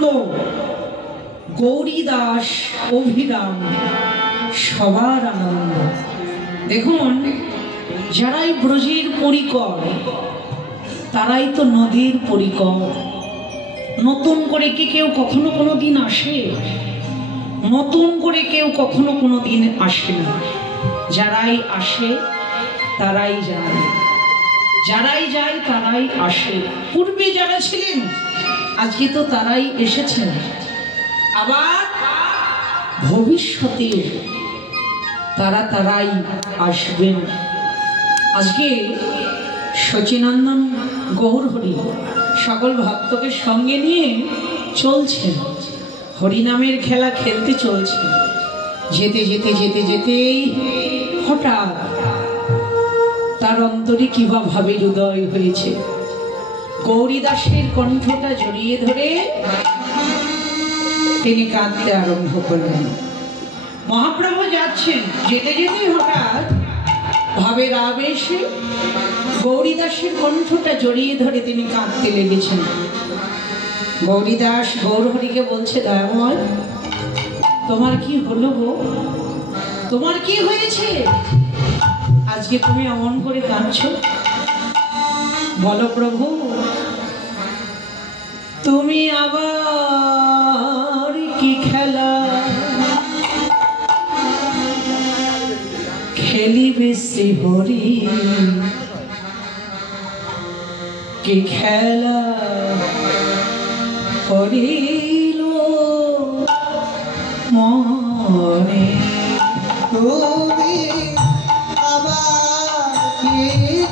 আনন্দ, গৌরী দাস, অভিরাম, সবার আনন্দ। দেখুন, যারাই ব্রজের পরিকর তারাই তো নদীর পরিকর। নতুন করে কি কেউ কখনো কোনো দিন আসে? নতুন করে কেউ কখনো কোনো দিন আসে না। যারাই আসে তারাই যায়, যারাই যায় তারাই আসে। পূর্বে যারা ছিলেন আজকে তো তারাই এসেছেন, আবার ভবিষ্যতে তারাই আসবেন। আজকে সচিনন্দন গৌরহরি সকল ভক্তকে সঙ্গে নিয়ে চলছেন, হরিনামের খেলা খেলতে চলছে। যেতে যেতে যেতে যেতেই হঠাৎ তার অন্তরে কিবা ভাবের উদয় হয়েছে। গৌরীদাসের কণ্ঠটা জড়িয়ে ধরে তিনি কাঁদতে আরম্ভ করলেন। মহাপ্রভু যাচ্ছেন, যেতে যেতে হঠাৎ ভাবের আবেশে গৌরীদাসের কণ্ঠটা জড়িয়ে ধরে তিনি কাঁদতে লেগেছেন। গৌরীদাস গৌরহরিকে বলছে, দয়াময় তোমার কি হলো গো? তোমার কি হয়েছে? আজকে তুমি অমন করে কাঁদছো, বলো প্রভু। তুমি আবার কি খেলা খেলিবে শ্রীহরি? কি খেলা করিল মনে? তুমি আবার কি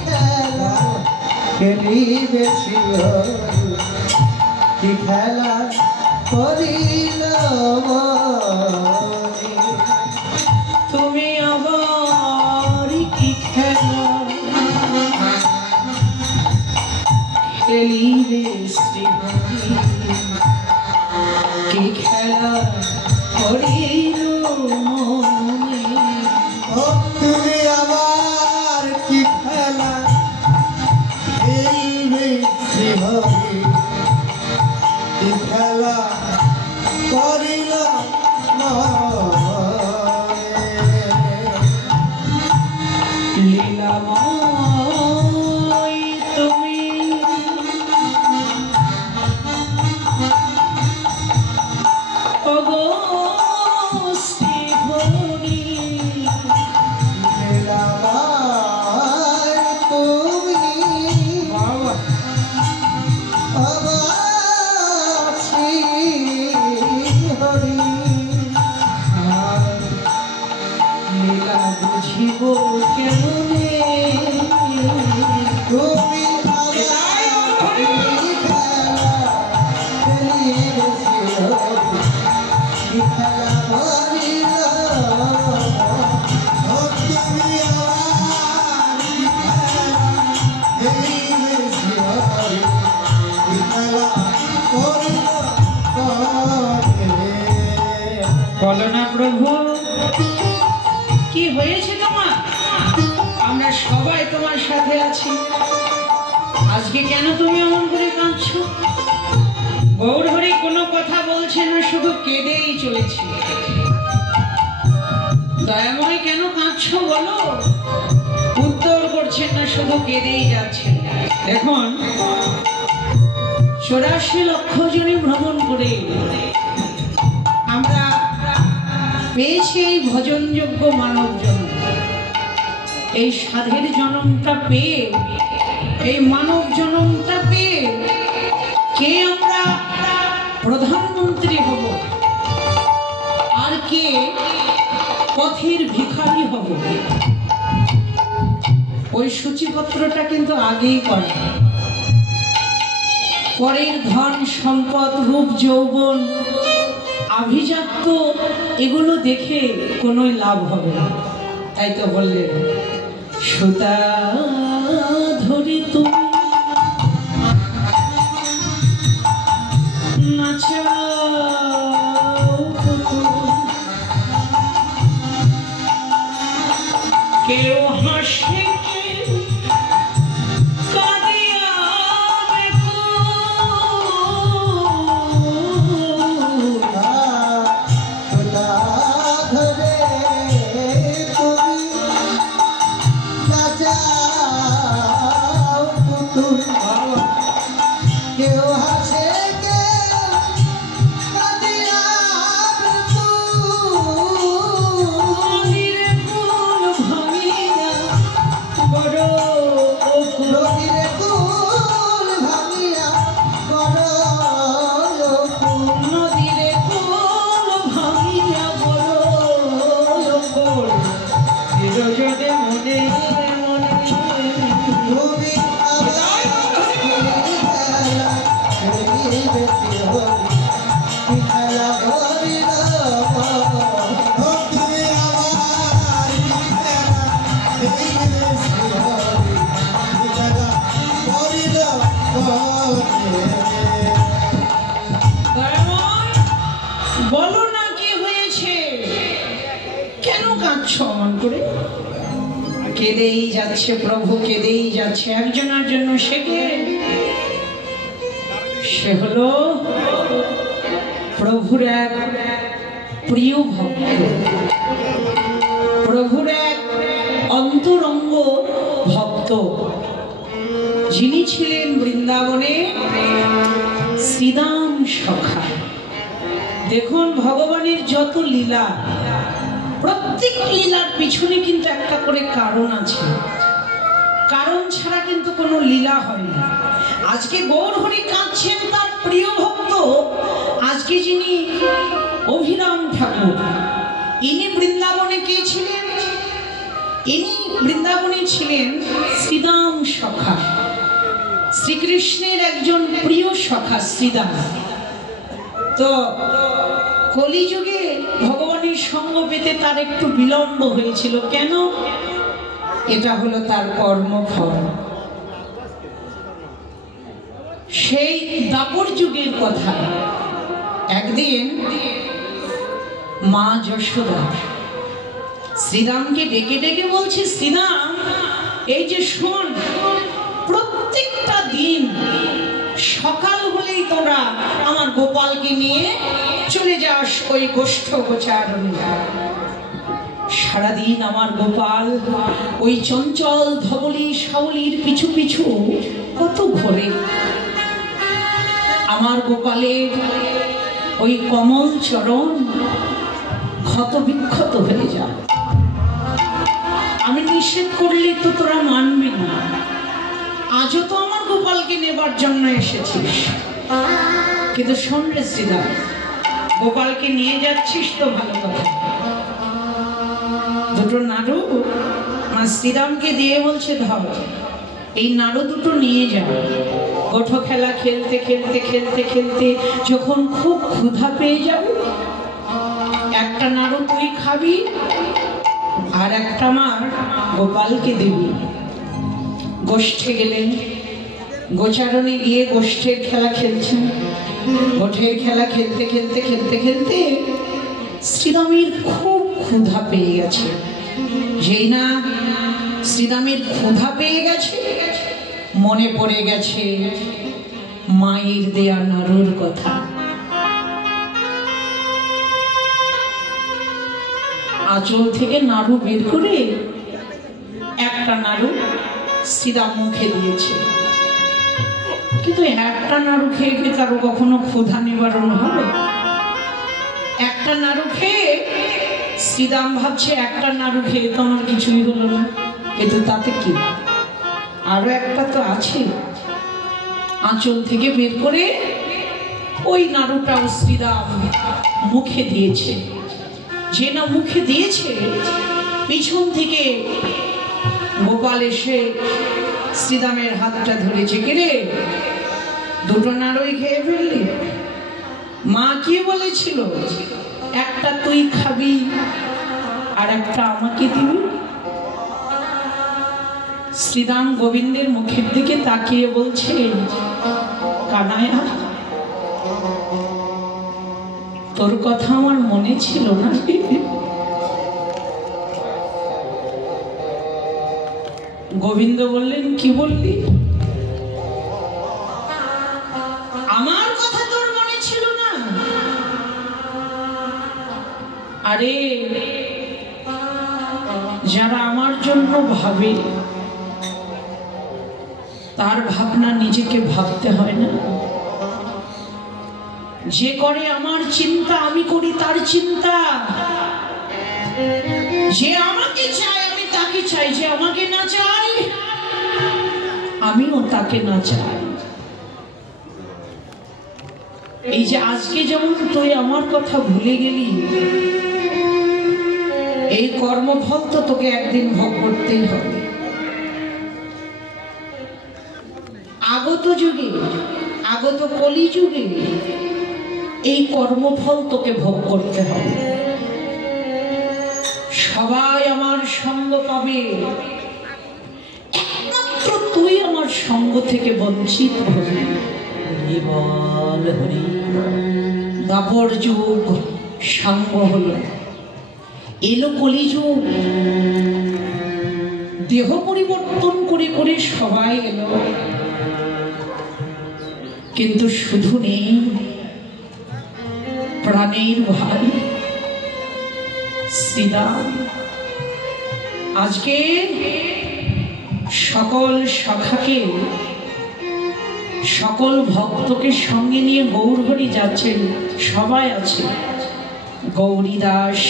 খেলা খেলিবে শ্রীহরি? কি খেলা করিল মনে? তুমি আবার কি খেলা খেলিবে শ্রীহরি? কি খেলা করিল মনে? তুমি আবার কি খেলা খেলবে শ্রীহরি? কি খেলা করিল লীলাময় তুমি শ্রীহরি। লীলা বুঝিব কেমনে? তুমি বলো না প্রভু, কি হয়েছে তোমার? আমরা সবাই তোমার সাথে আছি, আজকে কেন তুমি এমন করে কাঁদছো? গৌরহরি কোনো কথা বলছে না, শুধু কেঁদেই চলেছে। দয়াময় কেন কাঁদছো বলো? উত্তর করছেন না, শুধু কেঁদেই যাচ্ছেন। দেখুন, 84 লক্ষ জনে ভ্রমণ করে আমরা পেয়েছি এই ভজনযোগ্য মানব জন্ম। এই সাধের জন্মটা পেয়ে, এই মানব জন্মটা পেয়ে কে আমরা প্রধানমন্ত্রী হব, আর কে পথের ভিখারি হব, ওই সূচিপত্রটা কিন্তু আগেই করে। পরের ধন সম্পদ, রূপ যৌবন, আভিজাত্য এগুলো দেখে কোনো লাভ হবে না। তাই তো বললেন, সুতা ধরে তুমি নাচাও, কেউ হাসে কাঁদিয়া কেউ হাসে কেউ কাঁদিয়া নদীর কুল ভাঙিয়া বড় অকুল। নদীর কুল ভাঙিয়া বড় অকুল। নদীর কুল ভাঙিয়া বড় অকুল। বিরজনে মনে মনে তুমি আমার খেলা খেলিবে চিরদিন। কি খেলা করিল ও তুমি আমার খেলা খেলিবে চিরদিন। কি খেলা করিল দয়াময়, বলো না কি হয়েছে, কেন কাঁদছো অমন করে? কেঁদেই যাচ্ছে প্রভু, কেঁদেই যাচ্ছে। একজনের জন্য সে কে? সে হলো প্রভুর এক প্রিয় ভক্ত, প্রভুর এক অন্তরঙ্গ ভক্ত, যিনি ছিলেন বৃন্দাবনে শ্রীদাম সখা। দেখুন, ভগবানের যত লীলা, প্রত্যেক লীলার পিছনে কিন্তু একটা করে কারণ আছে। কারণ ছাড়া কিন্তু কোনো লীলা হয় না। আজকে গৌরহরি কাঁদছেন তার প্রিয় ভক্ত, আজকে যিনি অভিরাম ঠাকুর, ইনি বৃন্দাবনে কে ছিলেন? ইনি বৃন্দাবনে ছিলেন শ্রীদাম সখা, শ্রীকৃষ্ণের একজন প্রিয় সখা শ্রীদাম। তো কলিযুগে ভগবানের সঙ্গ পেতে তার একটু বিলম্ব হয়েছিল। কেন? এটা হলো তার কর্মফল। সেই দাপর যুগের কথা। একদিন মা যশোদা শ্রীরামকে ডেকে ডেকে বলছে, শ্রীরাম, এই যে শোন, প্রত্যেকটা দিন সকাল হলেই তোরা আমার গোপালকে নিয়ে চলে যাস ওই গোষ্ঠ গোচারণে। সারাদিন আমার গোপাল ওই চঞ্চল ধবলি শাওলির পিছু পিছু কত ঘোরে। আমার গোপালের ওই কমল চরণ ক্ষত বিক্ষত হয়ে যায়। আমি নিষেধ করলে তো তোরা মানবি না। আজও তো আমার গোপালকে নেবার জন্য এসেছিস, কিন্তু শোন রে শ্রীরাম, গোপালকে নিয়ে যাচ্ছিস তো ভালো কথা। দুটো নাড়ু মা শ্রীরামকে দিয়ে বলছে, ধর এই নাড়ু দুটো নিয়ে যা। গোঠো খেলা খেলতে খেলতে খেলতে খেলতে যখন খুব ক্ষুধা পেয়ে যাবে, একটা নাড়ু তুই খাবি আর একটা আমার গোপালকে দিবি। গোষ্ঠে গেলেন, গোচারণে গিয়ে গোষ্ঠের খেলা খেলছেন। গোঠের খেলা খেলতে খেলতে খেলতে খেলতে শ্রীরামের খুব ক্ষুধা পেয়ে গেছে। যেই না শ্রীরামের ক্ষুধা পেয়ে গেছে, মনে পড়ে গেছে মায়ের দেয়া নাড়ুর কথা। আঁচল থেকে নাড়ু বের করে একটা নাড়ু শ্রীরাম মুখে দিয়েছে। কিন্তু একটা নাড়ু খেয়ে খেয়ে কারো কখনো ক্ষুধা নিবারণ হবে? একটা নাড়ু খেয়ে শ্রীরাম ভাবছে, একটা নাড়ু খেয়ে তো আমার কিছুই হলো না, কিন্তু তাতে কি, আরো একটা তো আছে। আঁচল থেকে বের করে ওই নাড়ুটাও শ্রীরাম মুখে দিয়েছে। যে না মুখে দিয়েছে, পিছন থেকে গোপাল এসে শ্রীরামের হাতটা ধরেছে। কেরে, দুটো নাড়ুই খেয়ে ফেললি? মা কি বলেছিল, একটা তুই খাবি আর একটা আমাকে দিবি। শ্রীরাম গোবিন্দের মুখের দিকে তাকিয়ে বলছে, কানাইয়া, তোর কথা আমার মনে ছিল না। গোবিন্দ বললেন, কি বললি? আমার কথা তোর মনে ছিল না? আরে, যারা আমার জন্য ভাবে, তার ভাবনা নিজেকে ভাবতে হয় না? যে করে আমার চিন্তা, আমি করি তার চিন্তা। যে আমাকে চায় আমি তাকে চাই, যে আমাকে না চাই আমিও তাকে না চাই। এই যে আজকে যেমন তুই আমার কথা ভুলে গেলি, এই কর্মফল তো তোকে একদিন ভোগ করতেই হবে। আগত যুগে, আগত কলি যুগে এই কর্মফল তোকে ভোগ করতে হবে। সবাই আমার সঙ্গ পাবে, একমাত্র তুই আমার সঙ্গ থেকে বঞ্চিত হবি। দাপর যুগ সাঙ্গ হলো, এলো কলিযুগ। দেহ পরিবর্তন করে করে সবাই এলো, কিন্তু শুধু নেই প্রাণের ভাই শ্রীরাম। আজকে সকল সখাকে, সকল ভক্তকে সঙ্গে নিয়ে গৌরহরি যাচ্ছেন। সবাই আছে, গৌরী দাস,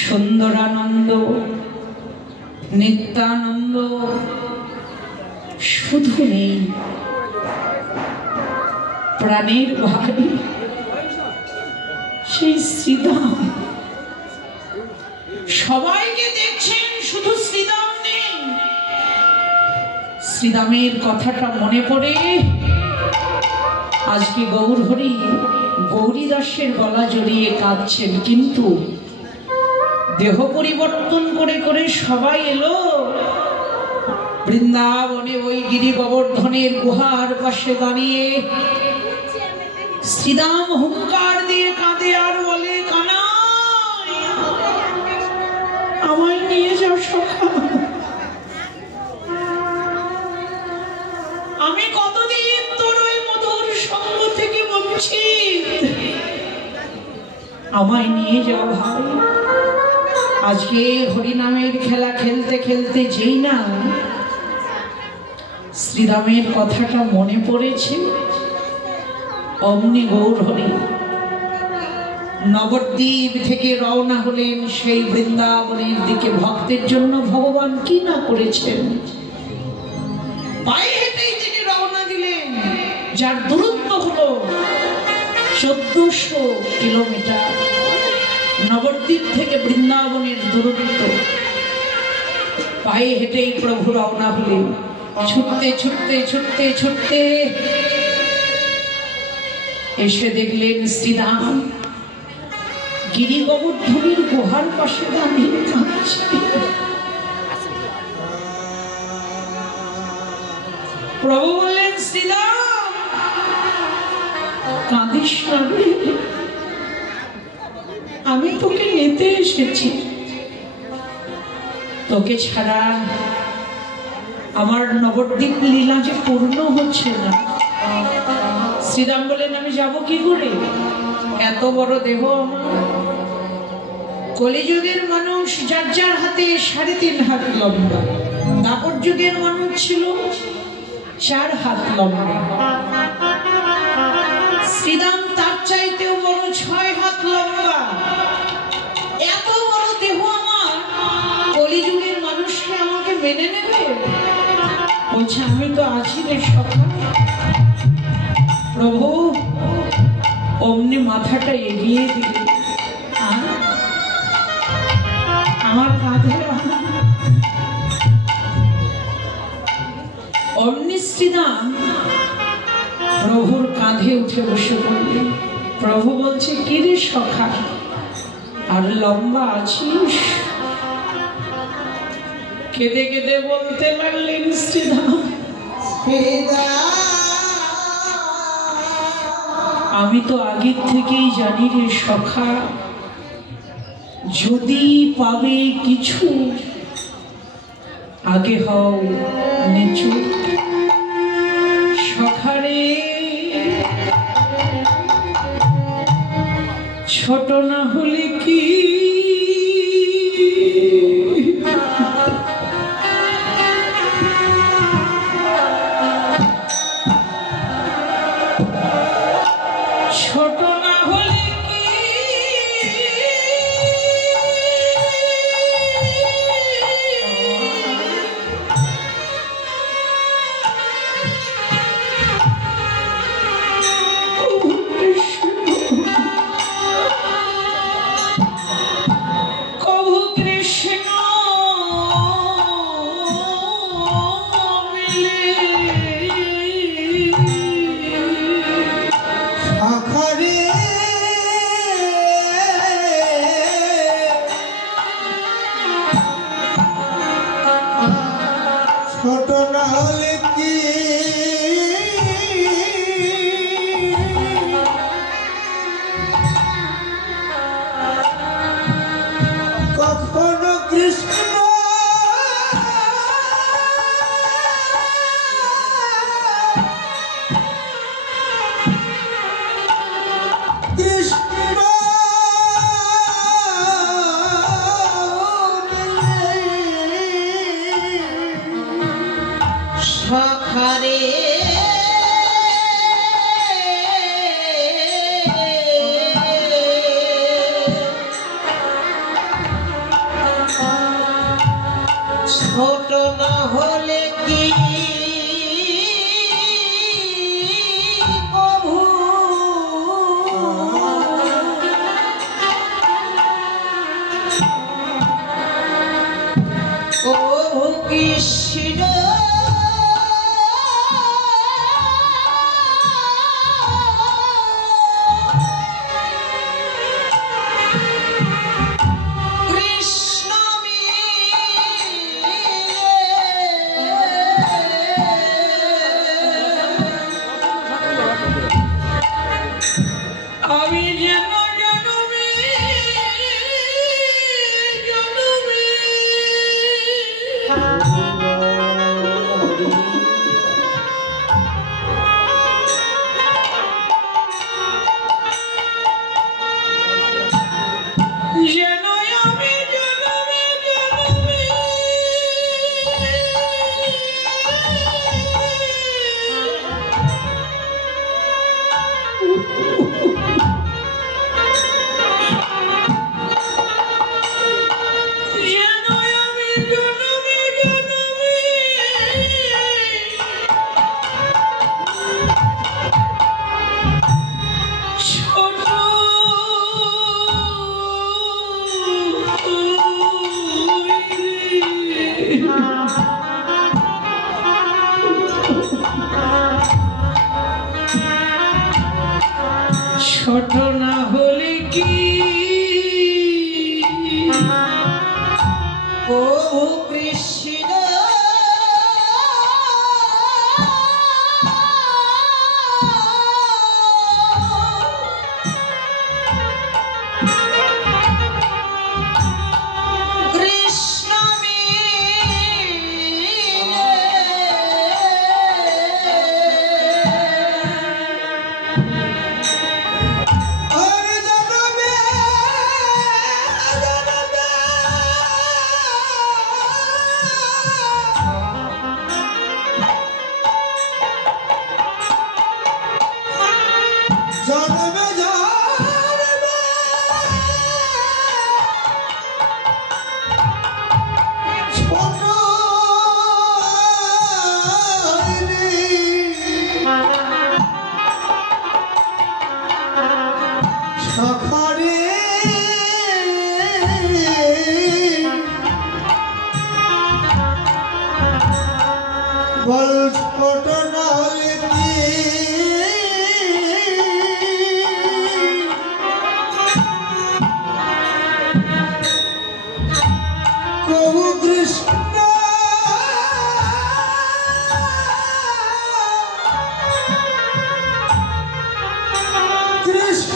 সুন্দরানন্দ, নিত্যানন্দ, শুধু নেই প্রাণের ভাই সেই শ্রীরাম। সবাইকে দেখছেন, শুধু শ্রীরাম নেই। শ্রীরামের কথাটা মনে পড়ে আজকে গৌরহরি গৌরী দাসের গলা জড়িয়ে কাঁদছেন। কিন্তু দেহ পরিবর্তন করে করে সবাই এলো বৃন্দাবনে। ওই গিরি গোবর্ধনের গুহার পাশে দাঁড়িয়ে শ্রীরাম হুঙ্কার দিয়ে কাঁদে আর বলে, কানাই আমায় নিয়ে যাও সখা। আমি কতদিন তোর ওই মধুর সঙ্গ থেকে বঞ্চিত, আমায় নিয়ে যাও ভাই। আজকে হরিনামের খেলা খেলতে খেলতে যেই না শ্রীরামের কথাটা মনে পড়েছে, অমনি গৌরহরি নবদ্বীপ থেকে রওনা হলেন সেই বৃন্দাবনের দিকে। ভক্তের জন্য ভগবান কি না করেছেন। পায়ে হেঁটেই তিনি রওনা দিলেন, যার দূরত্ব হলো 1400 কিলোমিটার। নবদ্বীপ থেকে বৃন্দাবনের দূরত্ব। পায়ে হেঁটেই প্রভু রওনা হলেন। ছুটতে ছুটতে ছুটতে ছুটতে এসে দেখলেন শ্রীরাম গিরি গোবর্ধনের গুহার পাশে দাঁড়িয়ে কাঁদছে। প্রভু বললেন, শ্রীরাম কাঁদিস না রে, আমি তোকে নিতে এসেছি। তোকে ছাড়া আমার নবদ্বীপ লীলা যে পূর্ণ হচ্ছে না। শ্রীরাম বলেন, আমি যাব কি করে? এত বড় দেহ আমার। কলিযুগের মানুষ যার যার হাতে 3.5 হাত লম্বা, দাপর যুগের মানুষ ছিল 4 হাত লম্বা। শ্রীরাম তার চাইতেও বড় 6 হাত লম্বা। এত বড় দেহ আমার, কলিযুগের মানুষকে আমাকে মেনে নেবে? বলছে, আমি তো আছি রে সখা। প্রভু অমনি মাথাটা এগিয়ে দিল, আমার কাঁধে। অমনি শ্রীরাম প্রভুর কাঁধে উঠে বসে পড়লেন। প্রভু বলছে, কি রে সখা, আর লম্বা আছিস? কেঁদে কেঁদে বলতে লাগলেন শ্রীরাম, আমি তো আগের থেকেই জানি রে সখা, যদি পাবে কিছু আগে হও নিচু। সখারে ছোট না হলে কি ছোট না হলে কি ও কৃষ্ণ কৃষ্ণ জন্মে জন্মে ছোট সখারে বল ছোট নয় প্রভু কৃষ্ণ কৃষ্ণ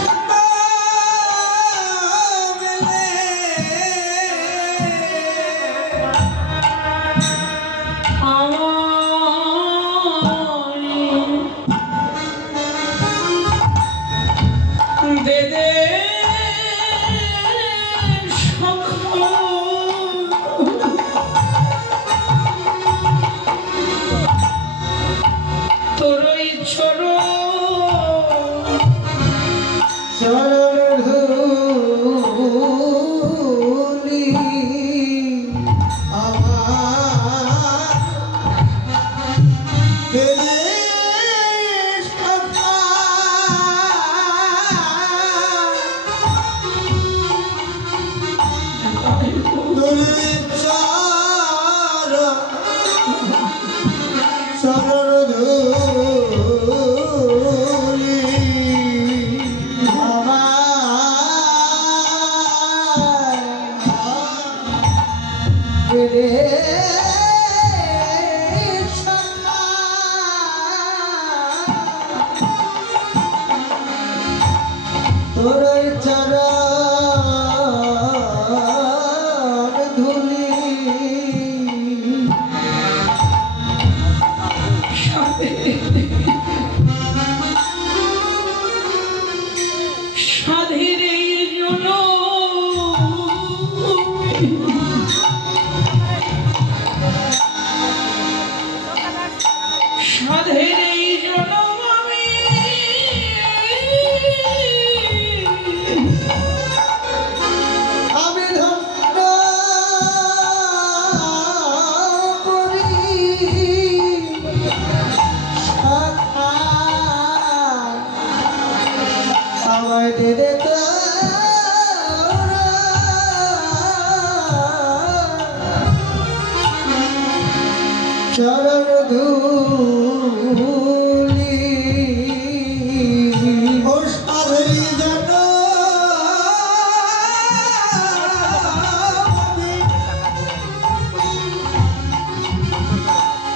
দে দে তোরই ছোড়ো চরণ ধুলি আমার দেবে সখা ধুলি চরণ ধুলি আমার রে সখা তোর চরণ ধুলি সাধের এই জন্য সাধের এই জন্য আমি আমি ধন্য করি সখা আমায় দে দে চরণ ধুলি ও সাধের জন্য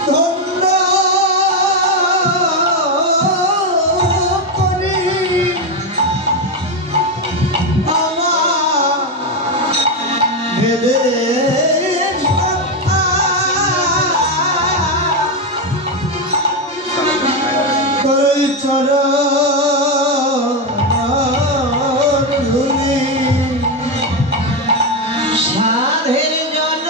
ধন্য করি আমার ভেদে চরণ ধুলি সাধের জন্য